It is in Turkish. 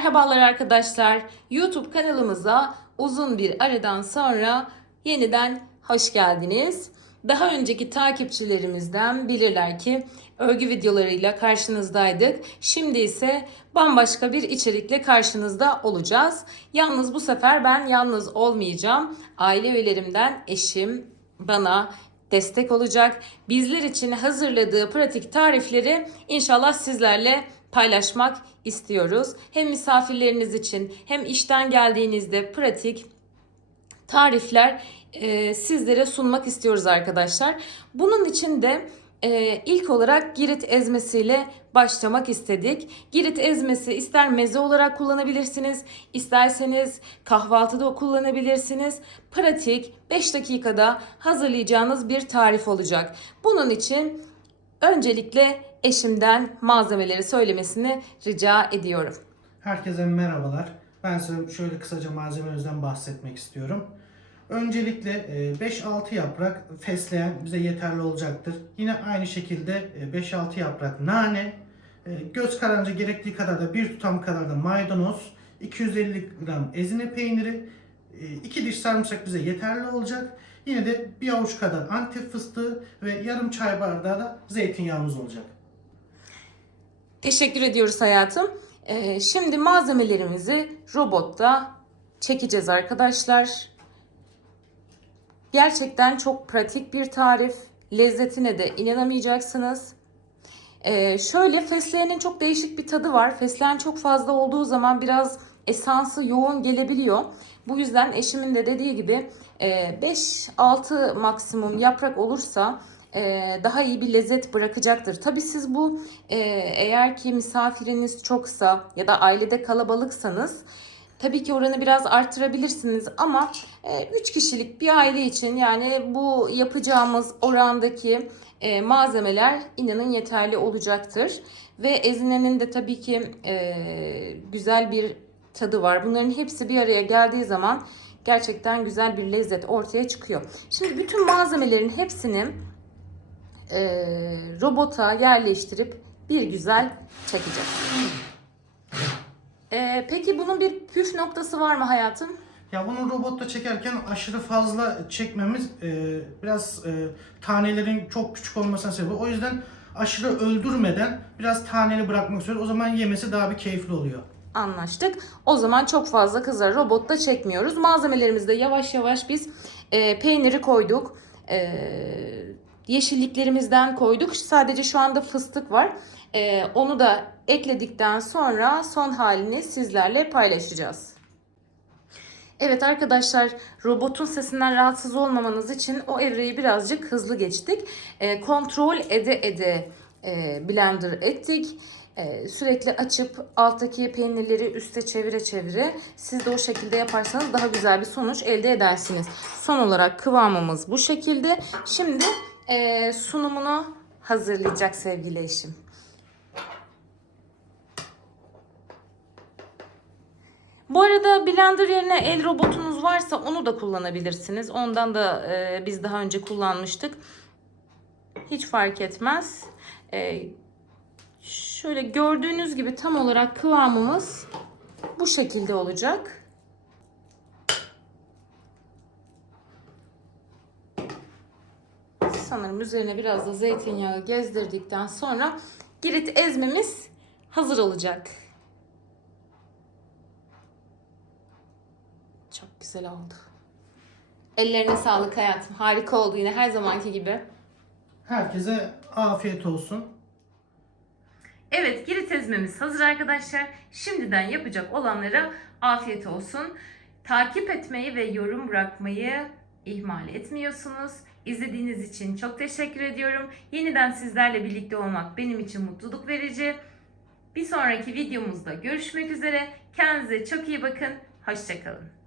Merhabalar arkadaşlar. YouTube kanalımıza uzun bir aradan sonra yeniden hoş geldiniz. Daha önceki takipçilerimizden bilirler ki örgü videolarıyla karşınızdaydık. Şimdi ise bambaşka bir içerikle karşınızda olacağız. Yalnız bu sefer ben yalnız olmayacağım. Aile üyelerimden eşim bana destek olacak. Bizler için hazırladığı pratik tarifleri inşallah sizlerle paylaşmak istiyoruz. Hem misafirleriniz için hem işten geldiğinizde pratik tarifler e, sizlere sunmak istiyoruz arkadaşlar. Bunun için de e, ilk olarak girit ezmesiyle başlamak istedik. Girit ezmesi ister meze olarak kullanabilirsiniz, isterseniz kahvaltıda kullanabilirsiniz. Pratik 5 dakikada hazırlayacağınız bir tarif olacak. Bunun için öncelikle eşimden malzemeleri söylemesini rica ediyorum. Herkese merhabalar. Ben size şöyle kısaca malzememizden bahsetmek istiyorum. Öncelikle e, 5-6 yaprak fesleğen bize yeterli olacaktır. Yine aynı şekilde e, 5-6 yaprak nane, e, göz kararınca gerektiği kadar da bir tutam kadar da maydanoz, 250 gram ezine peyniri, 2 diş sarımsak bize yeterli olacak. Yine de bir avuç kadar antep fıstığı ve yarım çay bardağı da zeytinyağımız olacak. Teşekkür ediyoruz hayatım. Ee, şimdi malzemelerimizi robotta çekeceğiz arkadaşlar. Gerçekten çok pratik bir tarif. Lezzetine de inanamayacaksınız. Ee, şöyle fesleğenin çok değişik bir tadı var. Fesleğen çok fazla olduğu zaman biraz esansı yoğun gelebiliyor. Bu yüzden eşimin de dediği gibi 5-6 maksimum yaprak olursa e, daha iyi bir lezzet bırakacaktır. Tabii siz bu e, eğer ki misafiriniz çoksa ya da ailede kalabalıksanız tabii ki oranı biraz arttırabilirsiniz ama 3 kişilik bir aile için yani bu yapacağımız orandaki e, malzemeler inanın yeterli olacaktır. Ve ezinenin de tabii ki e, güzel bir tadı var. Bunların hepsi bir araya geldiği zaman gerçekten güzel bir lezzet ortaya çıkıyor. Şimdi bütün malzemelerin hepsini e, robota yerleştirip bir güzel çekeceğiz. E, peki bunun bir püf noktası var mı hayatım? Ya bunu robotta çekerken aşırı fazla çekmemiz e, biraz e, tanelerin çok küçük olmasına sebep. O yüzden aşırı öldürmeden biraz taneli bırakmak istiyoruz. O zaman yemesi daha bir keyifli oluyor. Anlaştık. O zaman çok fazla kızar robotta çekmiyoruz. Malzemelerimizde yavaş yavaş biz e, peyniri koyduk. E, yeşilliklerimizden koyduk. Sadece şu anda fıstık var. E, onu da ekledikten sonra son halini sizlerle paylaşacağız. Evet arkadaşlar robotun sesinden rahatsız olmamanız için o evreyi birazcık hızlı geçtik. E, kontrol ede ede e, blender ettik. E, sürekli açıp alttaki peynirleri üste çevire çevire siz de o şekilde yaparsanız daha güzel bir sonuç elde edersiniz. Son olarak kıvamımız bu şekilde. Şimdi e, sunumunu hazırlayacak sevgili eşim. Bu arada blender yerine el robotunuz varsa onu da kullanabilirsiniz. Ondan da e, biz daha önce kullanmıştık. Hiç fark etmez. E, şöyle gördüğünüz gibi tam olarak kıvamımız bu şekilde olacak. Sanırım üzerine biraz da zeytinyağı gezdirdikten sonra girit ezmemiz hazır olacak. Çok güzel oldu. Ellerine sağlık hayatım. Harika oldu yine her zamanki gibi. Herkese afiyet olsun. Evet girit ezmemiz hazır arkadaşlar. Şimdiden yapacak olanlara afiyet olsun. Takip etmeyi ve yorum bırakmayı ihmal etmiyorsunuz. İzlediğiniz için çok teşekkür ediyorum. Yeniden sizlerle birlikte olmak benim için mutluluk verici. Bir sonraki videomuzda görüşmek üzere. Kendinize çok iyi bakın. Hoşçakalın.